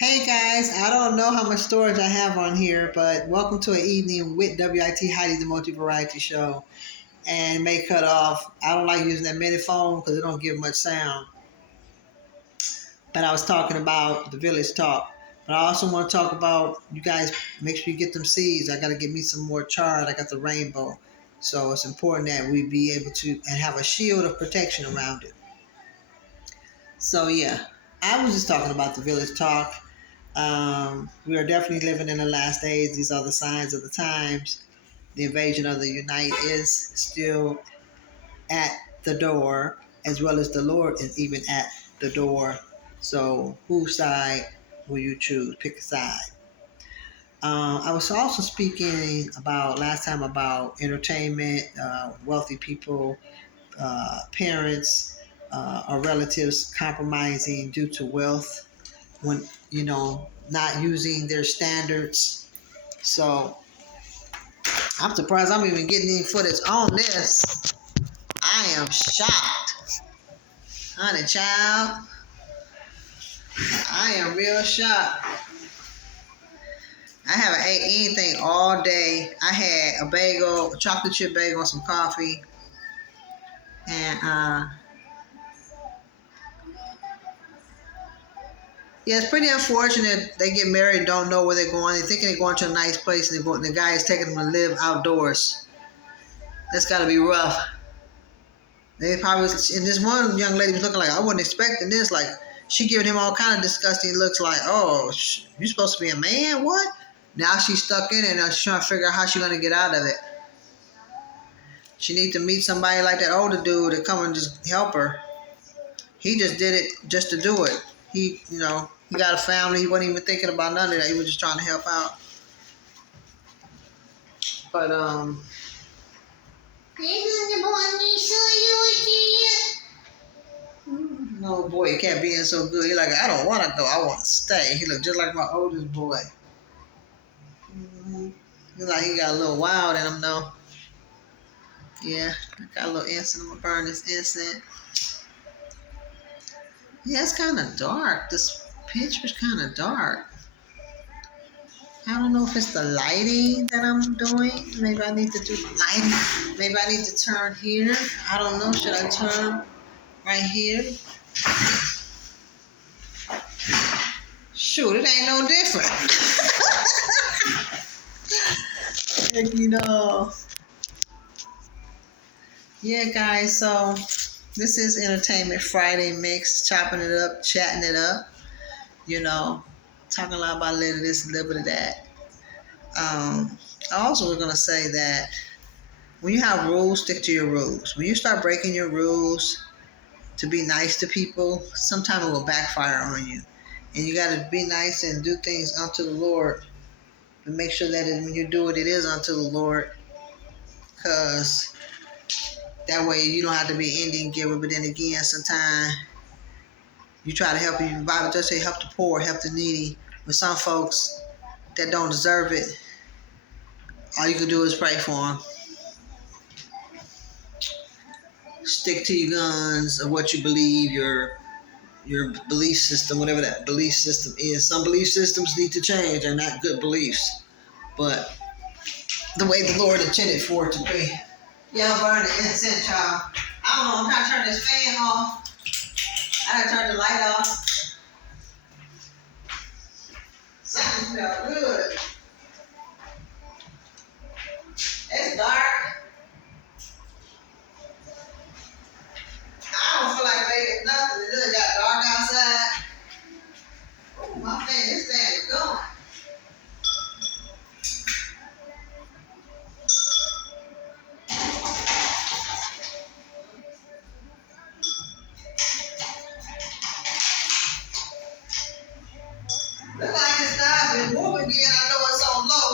Hey guys, I don't know how much storage I have on here, but welcome to an evening with WIT Heidi, the multi variety show. And it may cut off. I don't like using that mini phone because it don't give much sound. But I was talking about the village talk. But I also want to talk about you guys. Make sure you get them seeds. I got to get me some more chard. I got the rainbow, so it's important that we be able to and have a shield of protection around it. So yeah, I was just talking about the village talk. We are definitely living in the last days. These are the signs of the times. The invasion of the Unite is still at the door, as well as the Lord is even at the door. So, whose side will you choose? Pick a side. I was also speaking about last time about entertainment, wealthy people, parents, or relatives compromising due to wealth when not using their standards. So I'm surprised I'm even getting any footage on this. I am shocked, honey child. I am real shocked. I haven't ate anything all day. I had a bagel, a chocolate chip bagel, some coffee, and yeah, it's pretty unfortunate. They get married and don't know where they're going. They're thinking they're going to a nice place, and the guy is taking them to live outdoors. That's got to be rough. They probably was, and this one young lady was looking like, I wasn't expecting this. Like, she giving him all kind of disgusting looks like, oh, you supposed to be a man? What? Now she's stuck in it and she's trying to figure out how she's going to get out of it. She needs to meet somebody like that older dude to come and just help her. He just did it just to do it. He got a family. He wasn't even thinking about none of that. He was just trying to help out. But, no boy, he can't be in so good. He's like, I don't want to go. I want to stay. He looked just like my oldest boy. He's like he got a little wild in him though. Yeah, I got a little incense. I'm gonna burn this incense. Yeah, it's kind of dark. This picture's kind of dark. I don't know if it's the lighting that I'm doing. Maybe I need to do lighting. Maybe I need to turn here. I don't know. Should I turn right here? Shoot, it ain't no different. Yeah, guys. So this is Entertainment Friday Mix, chopping it up, chatting it up. Talking a lot about a little of this, a little bit of that. I also was gonna say that when you have rules, stick to your rules. When you start breaking your rules to be nice to people, sometimes it will backfire on you. And you got to be nice and do things unto the Lord, and make sure that when you do it, it is unto the Lord, because that way you don't have to be Indian giver. But then again, sometimes you try to help. The Bible does say help the poor, help the needy. But some folks that don't deserve it, all you can do is pray for them. Stick to your guns of what you believe, your belief system, whatever that belief system is. Some belief systems need to change. They're not good beliefs, but the way the Lord intended for it to be. Yeah, I'm burning the incense, child. I don't know. I'm trying to turn this fan off. I gotta turn the light off. Something smells good. It's dark. I don't feel like making nothing. It just got dark outside. Oh, my fan, this fan is going. Look like it's not been moving again. I know it's on low.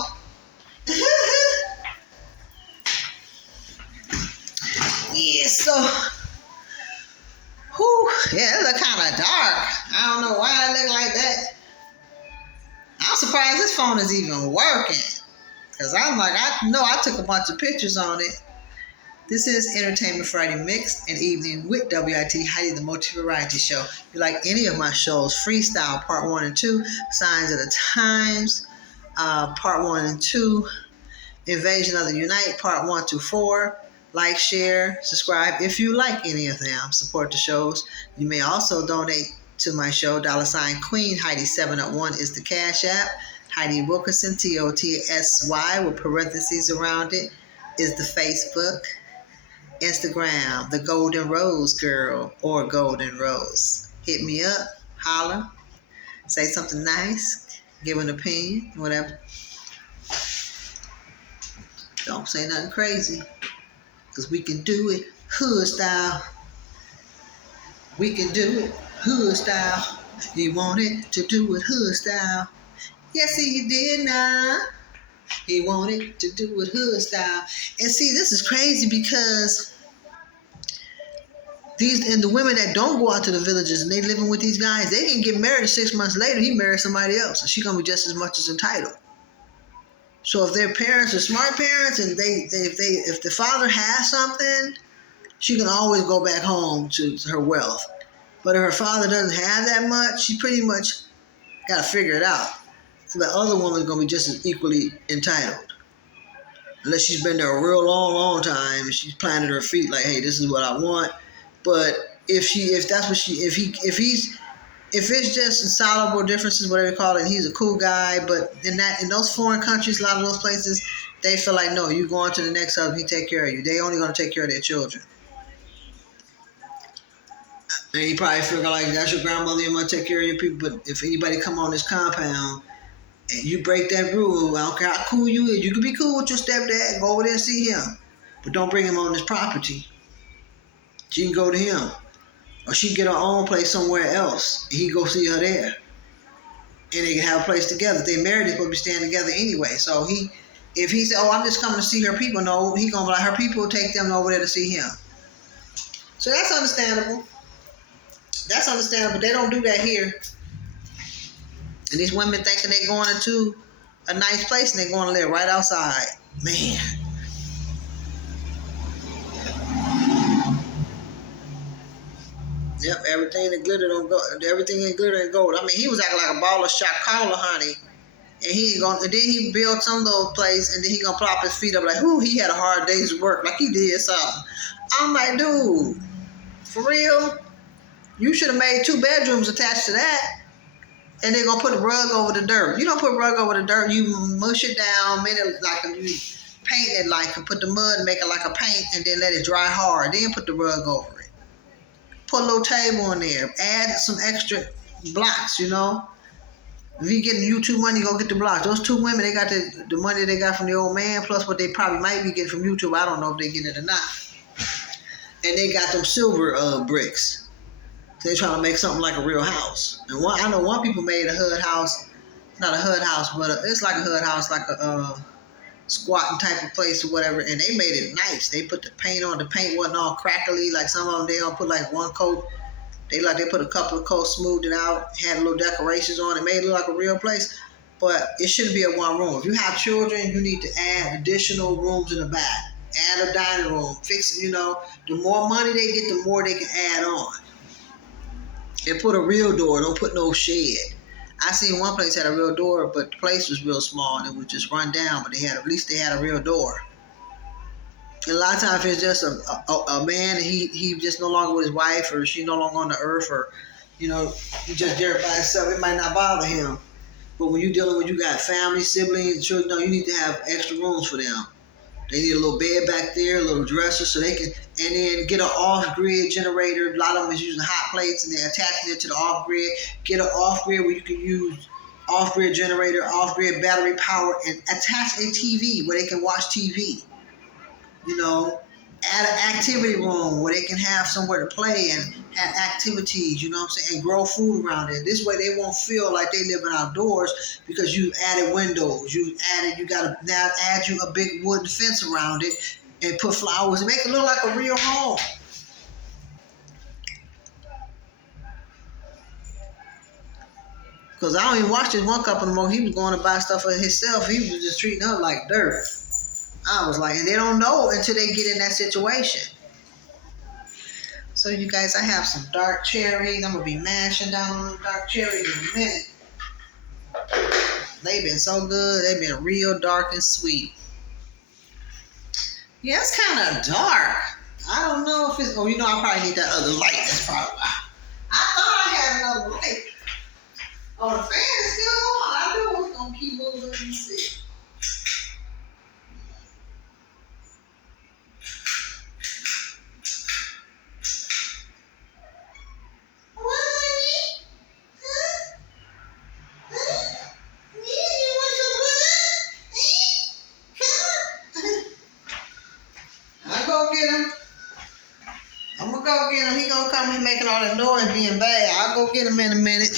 Yeah, so, yeah, it look kind of dark. I don't know why it look like that. I'm surprised this phone is even working. Because I'm like, I know I took a bunch of pictures on it. This is Entertainment Friday Mix and Evening with WIT Heidi, the multi-variety show. If you like any of my shows, Freestyle Part 1 and 2, Signs of the Times, Part 1 and 2, Invasion of the Unite, Part 1 to 4. Like, share, subscribe if you like any of them. Support the shows. You may also donate to my show. $ Queen Heidi 701 is the Cash App. Heidi Wilkerson, TOTSY, with parentheses around it, is the Facebook. Instagram, the Golden Rose Girl or Golden Rose. Hit me up, holler, say something nice, give an opinion, whatever. Don't say nothing crazy, because we can do it hood style. We can do it hood style. You wanted to do it hood style. Yes, see, you did now. He wanted to do it hood style. And see, this is crazy because the women that don't go out to the villages and they living with these guys, they didn't get married 6 months later. He married somebody else, and she gonna be just as much as entitled. So if their parents are smart parents, and if the father has something, she can always go back home to her wealth. But if her father doesn't have that much, she pretty much got to figure it out. The other woman's gonna be just as equally entitled, unless she's been there a real long time and she's planted her feet like, hey, this is what I want. But if it's just insoluble differences, whatever you call it, and he's a cool guy, but in those foreign countries, a lot of those places, they feel like, no, you go on to the next husband, he take care of you. They only gonna take care of their children. And you probably figure like that's your grandmother, you might take care of your people. But if anybody come on this compound and you break that rule, I don't care how cool you is, you can be cool with your stepdad, go over there and see him, but don't bring him on this property. She can go to him. Or she can get her own place somewhere else. And he go see her there. And they can have a place together. If they married, they're supposed to be staying together anyway. So if he said, oh, I'm just coming to see her people, no, he gonna be like, her people will take them over there to see him. So that's understandable. That's understandable. They don't do that here. And these women thinking they're going into a nice place and they're going to live right outside. Man. Yep, everything that glitter don't go. Everything ain't glitter and gold. I mean, he was acting like a ball of chocolate, honey, and then he built some little place, and then he gonna plop his feet up like, whoo, he had a hard day's work, like he did something. I'm like, dude, for real? You should have made 2 bedrooms attached to that, and they're gonna put a rug over the dirt. You don't put a rug over the dirt. You mush it down, make it like you paint it like, and put the mud and make it like a paint, and then let it dry hard. Then put the rug over it. Put a little table in there. Add some extra blocks, you know. If you getting YouTube money, go get the blocks. Those 2 women, they got the money they got from the old man, plus what they probably might be getting from YouTube. I don't know if they getting it or not. And they got them silver bricks. So they trying to make something like a real house. And I know one people made a hood house, not a hood house, but it's like a hood house, like a squatting type of place or whatever, and they made it nice. They put the paint on. The paint wasn't all crackly like some of them. They don't put like one coat. They put a couple of coats, smoothed it out, had little decorations on it, made it look like a real place. But it shouldn't be a one room. If you have children, you need to add additional rooms in the back. Add a dining room. Fix it, you know. The more money they get, the more they can add on. And put a real door. Don't put no shed. I seen one place had a real door, but the place was real small and it was just run down. But at least they had a real door. And a lot of times if it's just a man and he just no longer with his wife, or she no longer on the earth, or you know, he just there by himself, it might not bother him. But when you're dealing with, you got family, siblings, children, no, you need to have extra rooms for them. They need a little bed back there, a little dresser, so they can, and then get an off-grid generator. A lot of them is using hot plates, and they're attaching it to the off-grid. Get an off-grid where you can use off-grid generator, off-grid battery power, and attach a TV where they can watch TV. You know, add an activity room where they can have somewhere to play and have activities, you know what I'm saying, and grow food around it. This way they won't feel like they living outdoors because you added windows. You got to now add you a big wooden fence around it and put flowers and make it look like a real home. Because I don't even watch this one couple no more. He was going to buy stuff for himself. He was just treating her like dirt. I was like, and they don't know until they get in that situation. So you guys, I have some dark cherries. I'm gonna be mashing down on them dark cherries in a minute. They've been so good. They've been real dark and sweet. Yeah, it's kind of dark. I don't know if it's. Oh, you know, I probably need that other light. That's probably why. I thought I had another light. Oh, the fan is still on. I knew it was gonna keep moving. Let me see. I go get him. I'm gonna go get him. He gonna come. He making all that noise, being bad. I'll go get him in a minute.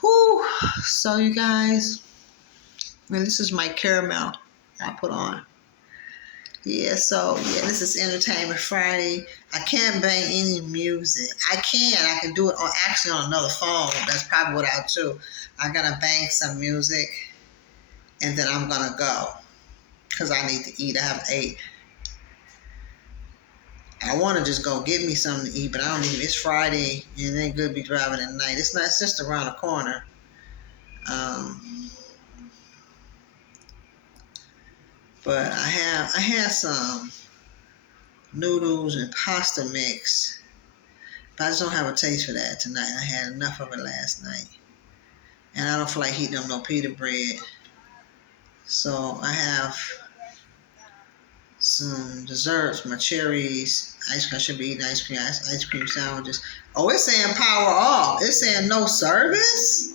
Whew. So you guys, man, this is my caramel I put on. Yeah, so yeah, this is Entertainment Friday. I can't bang any music. I can do it on another phone. That's probably what I'll do. I'm gonna bang some music and then I'm gonna go. Because I need to eat. I haven't ate. I want to just go get me something to eat, but I don't even. It's Friday, and it ain't good to be driving at night. It's not. It's just around the corner. But I had some noodles and pasta mix, but I just don't have a taste for that tonight. I had enough of it last night, and I don't feel like heating up no pita bread. So I have some desserts, my cherries, ice cream. I should be eating ice cream sandwiches. Oh, it's saying power off. It's saying no service.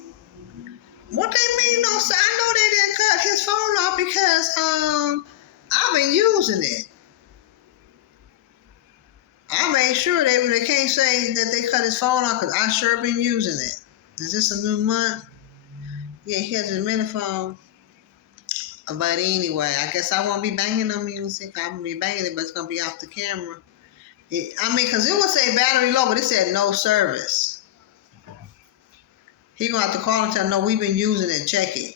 What they mean no? I know they didn't cut his phone off because I've been using it. I made sure they can't say that they cut his phone off because I sure been using it. Is this a new month? Yeah, he has his mini phone. But anyway, I guess I won't be banging no music. I'm gonna be banging it, but it's gonna be off the camera. Because it would say battery low, but it said no service. He gonna have to call and tell him, no, we've been using it. Check it.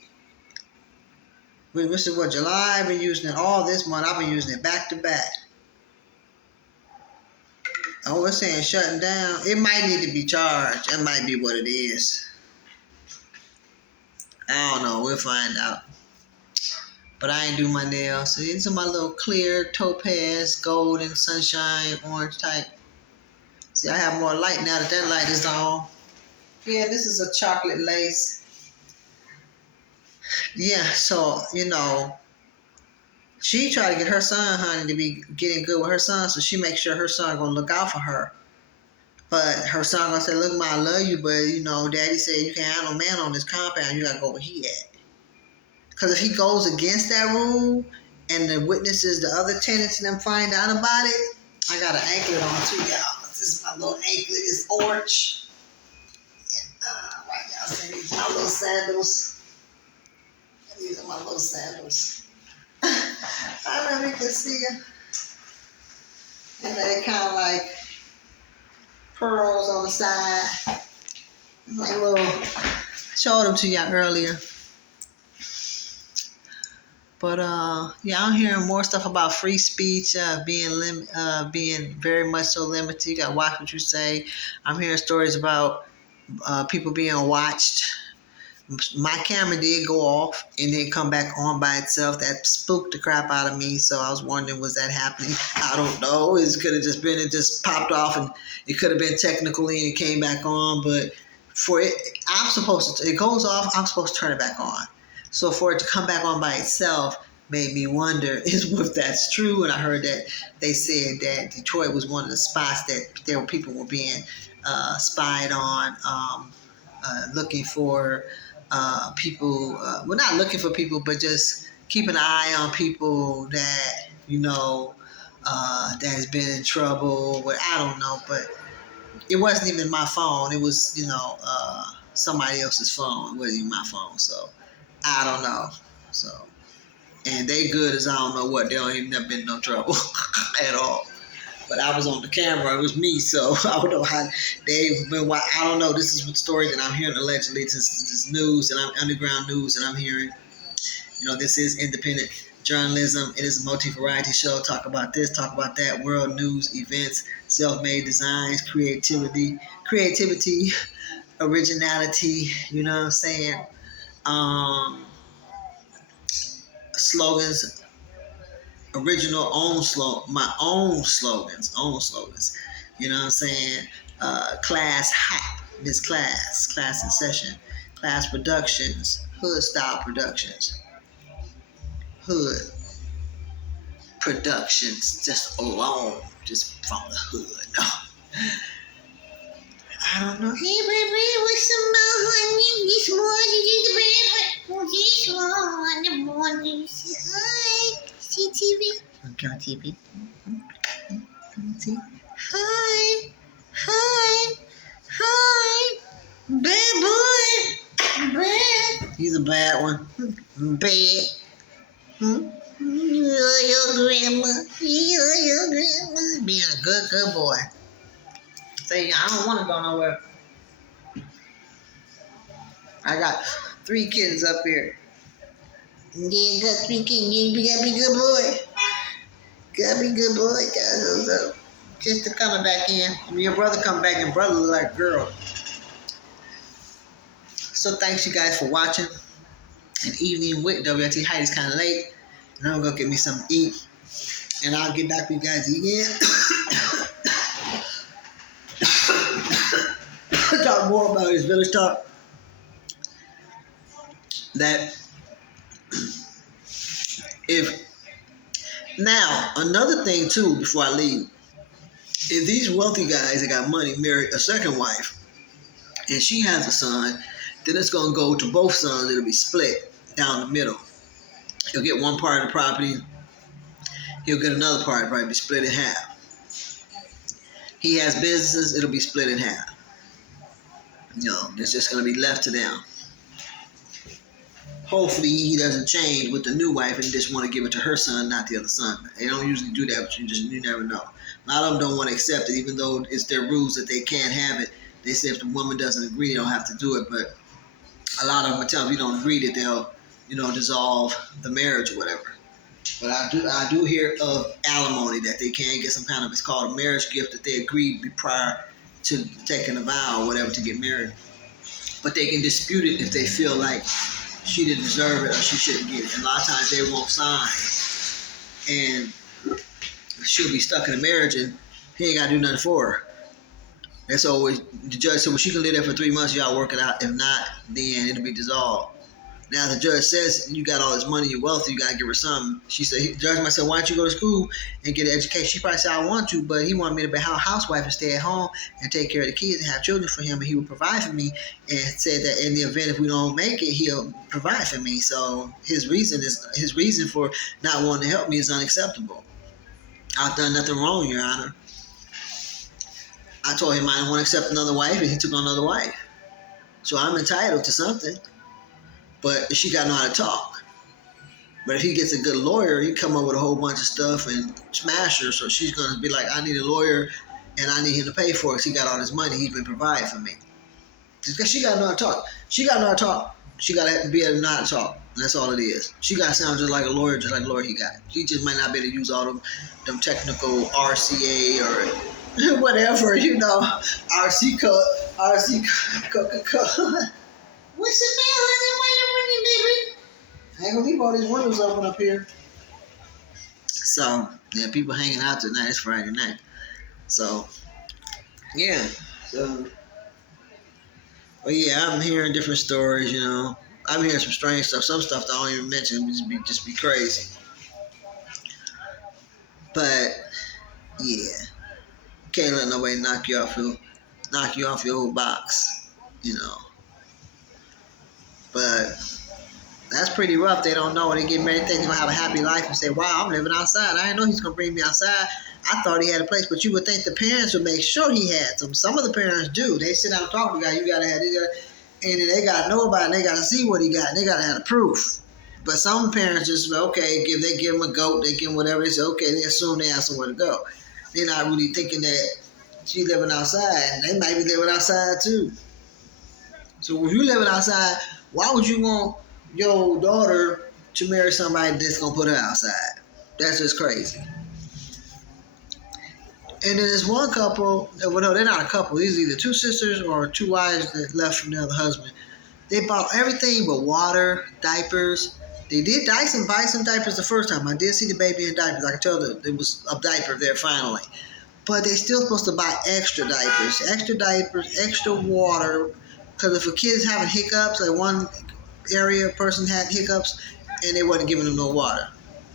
This is what, July? I've been using it all this month. I've been using it back to back. Oh, it's saying shutting down. It might need to be charged. That might be what it is. I don't know. We'll find out. But I ain't do my nails. So these are my little clear topaz, gold, and sunshine, orange type. See, I have more light now that light is on. Yeah, this is a chocolate lace. Yeah, so, she tried to get her son, honey, to be getting good with her son, so she makes sure her son gonna look out for her. But her son gonna say, look, Ma, I love you, but, Daddy said you can't have no man on this compound. You gotta go where he at. Because if he goes against that rule and the witnesses, the other tenants, and them find out about it, I got an anklet on too, y'all. This is my little anklet. It's orange. And, right, y'all see these are my little sandals. These are my little sandals. I don't know if you can see them. And they kind of like pearls on the side. Like little, showed them to y'all earlier. But yeah, I'm hearing more stuff about free speech being very much so limited. You got to watch what you say. I'm hearing stories about people being watched. My camera did go off and then come back on by itself. That spooked the crap out of me. So I was wondering, was that happening? I don't know. It could have just been, it just popped off and it could have been technically and it came back on. But for it, it goes off, I'm supposed to turn it back on. So for it to come back on by itself made me wonder if that's true. And I heard that they said that Detroit was one of the spots that there were people were being spied on, looking for people, well, not looking for people, but just keeping an eye on people that, that has been in trouble. But I don't know, but it wasn't even my phone. It was, somebody else's phone. It wasn't even my phone. So I don't know. So, and they good as I don't know what. They don't even have been in no trouble at all. But I was on the camera. It was me, so I don't know how they've been. I don't know. This is the story that I'm hearing allegedly. This is news, and I'm underground news, and I'm hearing. This is independent journalism. It is a multi-variety show. Talk about this, talk about that, world news, events, self-made designs, creativity, originality. You know what I'm saying? Um, Slogans, original my own slogans. You know what I'm saying? Class hype, Miss Class in session, Class Productions, Hood Style Productions, Hood Productions, just alone, just from the hood. No, I don't know. Hey, baby, what's the matter, honey? This morning, this morning, hi, see TV. Okay, TV. See, hi, hi, hi, bad boy, bad. He's a bad one. Bad. Hmm? You're your grandma. You're your grandma. Being a good boy. Say, I don't want to go nowhere. I got 3 kids up here. Yeah, got 3 kids. You gotta be good boy. Gotta be good boy. Gotta sister coming back in. When your brother come back and brother look like a girl. So thanks you guys for watching. An evening with WIT. Heidi's kind of late. And I'm gonna go get me something to eat. And I'll get back with you guys again. Talk more about his village talk. That if now another thing too before I leave, if these wealthy guys that got money marry a second wife and she has a son, then it's gonna go to both sons. It'll be split down the middle. He'll get one part of the property. He'll get another part of the property, be split in half. He has businesses. It'll be split in half. You know, it's just gonna be left to them. Hopefully he doesn't change with the new wife and just want to give it to her son, not the other son. They don't usually do that, but you never know. A lot of them don't want to accept it, even though it's their rules that they can't have it. They say if the woman doesn't agree, they don't have to do it. But a lot of them will tell them if you don't agree that they'll, dissolve the marriage or whatever. But I do hear of alimony that they can get some kind of, it's called a marriage gift that they agreed prior to taking a vow or whatever to get married. But they can dispute it if they feel like she didn't deserve it or she shouldn't get it. And a lot of times they won't sign. And she'll be stuck in a marriage and he ain't got to do nothing for her. That's always, the judge said, well, she can live there for 3 months, y'all work it out. If not, then it'll be dissolved. Now the judge says, you got all this money, you're wealthy, you got to give her something. She said, the judge might say, why don't you go to school and get an education? She probably said, I want to, but he wanted me to be a housewife and stay at home and take care of the kids and have children for him, and he would provide for me, and said that in the event if we don't make it, he'll provide for me. So his reason for not wanting to help me is unacceptable. I've done nothing wrong, Your Honor. I told him I didn't want to accept another wife, and he took on another wife. So I'm entitled to something. But she got to know how to talk. But if he gets a good lawyer, he come up with a whole bunch of stuff and smash her. So she's going to be like, I need a lawyer and I need him to pay for it because he got all this money he's been providing for me. Because she got to know how to talk. She got to know how to talk. She got to be able to know how to talk. And that's all it is. She got to sound just like a lawyer he got. She just might not be able to use all them technical RCA or whatever, RC code. What's the matter, honey? Why you running, baby? I ain't gonna leave all these windows open up here. So, yeah, people hanging out tonight. It's Friday night. So, yeah. But yeah, I'm hearing different stories, I'm hearing some strange stuff. Some stuff I don't even mention just be crazy. But, yeah. Can't let nobody knock you off your old box, But that's pretty rough. They don't know when they get married. They think they're going to have a happy life and say, wow, I'm living outside. I didn't know he's going to bring me outside. I thought he had a place. But you would think the parents would make sure he had some. Some of the parents do. They sit down and talk to the guy. You got to have this. And then they got to know about it. And they got to see what he got. And they got to have the proof. But some parents just, okay, they give him a goat. They give him whatever. They say, okay, they assume they have somewhere to go. They're not really thinking that she's living outside. They might be living outside too. So if you're living outside, why would you want your daughter to marry somebody that's gonna put her outside. That's just crazy. And then there's one couple. Well, no, they're not a couple. These are either two sisters or two wives that left from the other husband. They bought everything but water, diapers. They did buy some diapers the first time. I did see the baby in diapers. I could tell that there was a diaper there finally. But they still supposed to buy extra diapers, extra water. Because if a kid is having hiccups, like one area person had hiccups, and they wasn't giving them no water.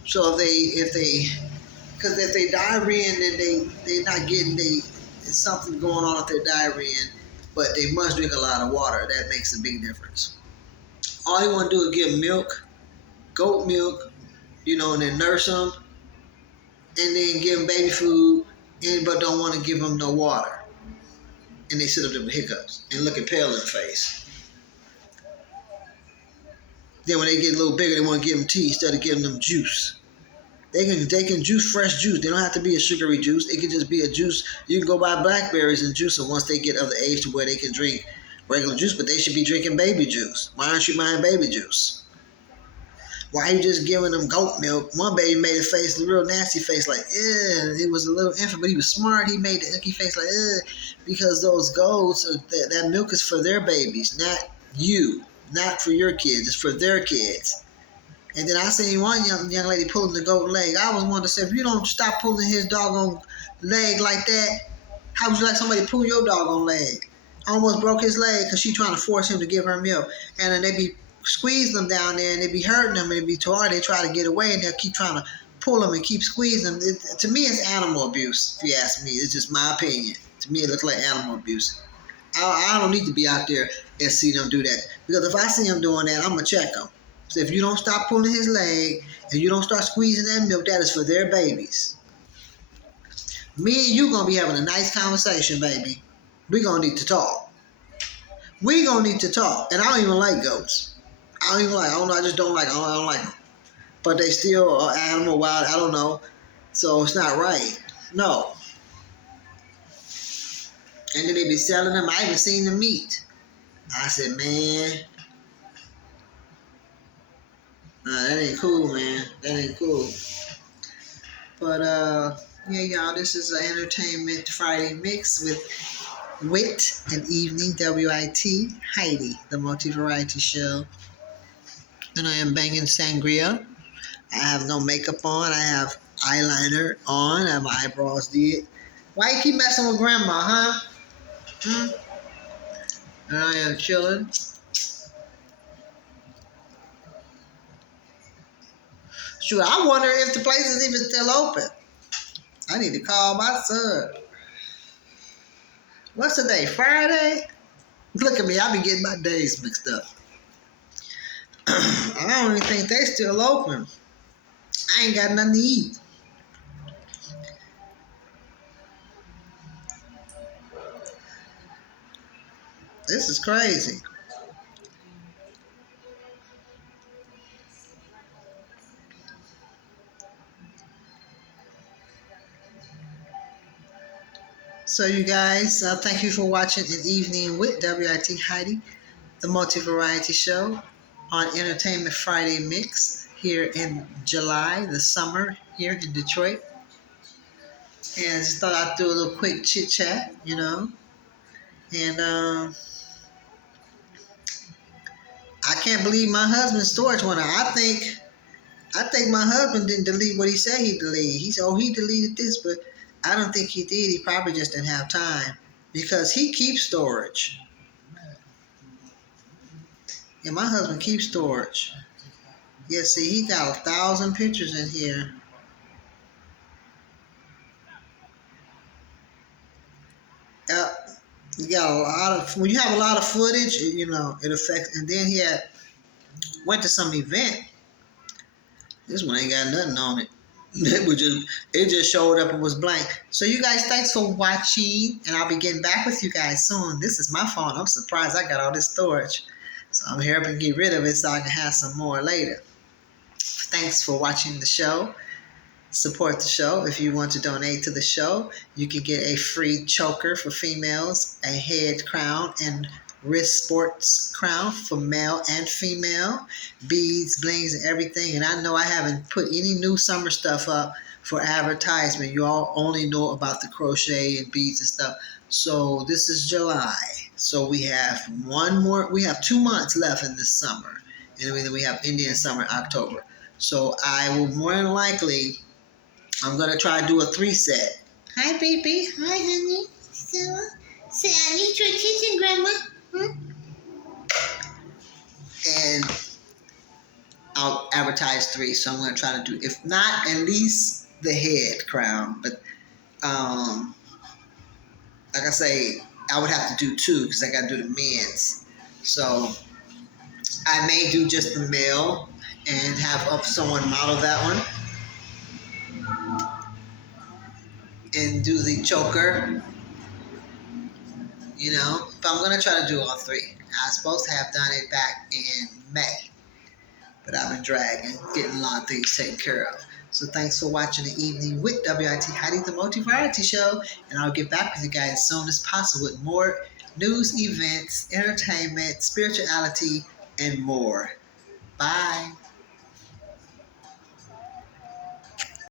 So because if they diarrhea and then they're not getting there's something going on with their diarrhea, but they must drink a lot of water. That makes a big difference. All you want to do is give milk, goat milk, and then nurse them, and then give them baby food, but don't want to give them no water. And they sit up there with hiccups and looking pale in the face. Then when they get a little bigger, they want to give them tea instead of giving them juice. They can juice fresh juice. They don't have to be a sugary juice. It can just be a juice. You can go buy blackberries and juice them once they get of the age to where they can drink regular juice, but they should be drinking baby juice. Why aren't you buying baby juice? Why are you just giving them goat milk? One baby made a real nasty face, like, ew. It was a little infant, but he was smart. He made the icky face like, ew, because those goats, that milk is for their babies, not you, not for your kids. It's for their kids. And then I seen one young lady pulling the goat leg. I was one to say, if you don't stop pulling his doggone leg like that, how would you like somebody pull your doggone leg? Almost broke his leg because she trying to force him to give her milk. And then they be squeezing them down there, and they be hurting them, and it be too hard. They try to get away, and they'll keep trying to pull them and keep squeezing them. To me, it's animal abuse, if you ask me. It's just my opinion. To me, it looks like animal abuse. I don't need to be out there and see them do that. Because if I see them doing that, I'm going to check them. So if you don't stop pulling his leg and you don't start squeezing that milk, that is for their babies. Me and you going to be having a nice conversation, baby. We're going to need to talk. We're going to need to talk. And I don't even like goats. I don't know, I just don't like them. I don't like them. But they still are animal, wild, I don't know. So it's not right. No. And then they be selling them. I even seen the meat. I said, man, nah, that ain't cool, man. That ain't cool. But, yeah, y'all, this is an Entertainment Friday mix with Wit and Evening, WIT, Heidi, the multi-variety show. And I am banging sangria. I have no makeup on. I have eyeliner on. I have my eyebrows did. Why you keep messing with grandma, huh? And I am chilling. Shoot, I wonder if the place is even still open. I need to call my son. What's the day? Friday? Look at me. I be getting my days mixed up. I don't even think they still open. I ain't got nothing to eat. This is crazy. So you guys, thank you for watching An Evening with WIT Heidi, the multi-variety show on Entertainment Friday Mix here in July, the summer here in Detroit. And I just thought I'd do a little quick chit chat, And I can't believe my husband's storage went out. I think my husband didn't delete what he said he deleted. He said, he deleted this, but I don't think he did. He probably just didn't have time because he keeps storage. Yeah, my husband keeps storage. Yeah, see, he got 1,000 pictures in here. You got a lot of, when you have a lot of footage, it affects. And then he went to some event. This one ain't got nothing on it. It just showed up and was blank. So you guys, thanks for watching, and I'll be getting back with you guys soon. This is my phone. I'm surprised I got all this storage. So I'm here to get rid of it so I can have some more later. Thanks for watching the show. Support the show. If you want to donate to the show, you can get a free choker for females, a head crown, and wrist sports crown for male and female, beads, blings, and everything. And I know I haven't put any new summer stuff up for advertisement. You all only know about the crochet and beads and stuff. So this is July. So we have we have 2 months left in this summer. And then we have Indian summer, October. So I will more than likely, I'm going to try to do a 3 set. Hi, baby. Hi, honey. So I need your attention, Grandma. And I'll advertise 3. So I'm going to try to do, if not, at least the head crown. But like I say, I would have to do 2 because I got to do the men's. So I may do just the male and have someone model that one and do the choker, But I'm going to try to do all 3. I was supposed to have done it back in May, but I've been dragging, getting a lot of things taken care of. So thanks for watching the evening with WIT Heidi, the multi-variety show, and I'll get back with you guys as soon as possible with more news, events, entertainment, spirituality, and more. Bye.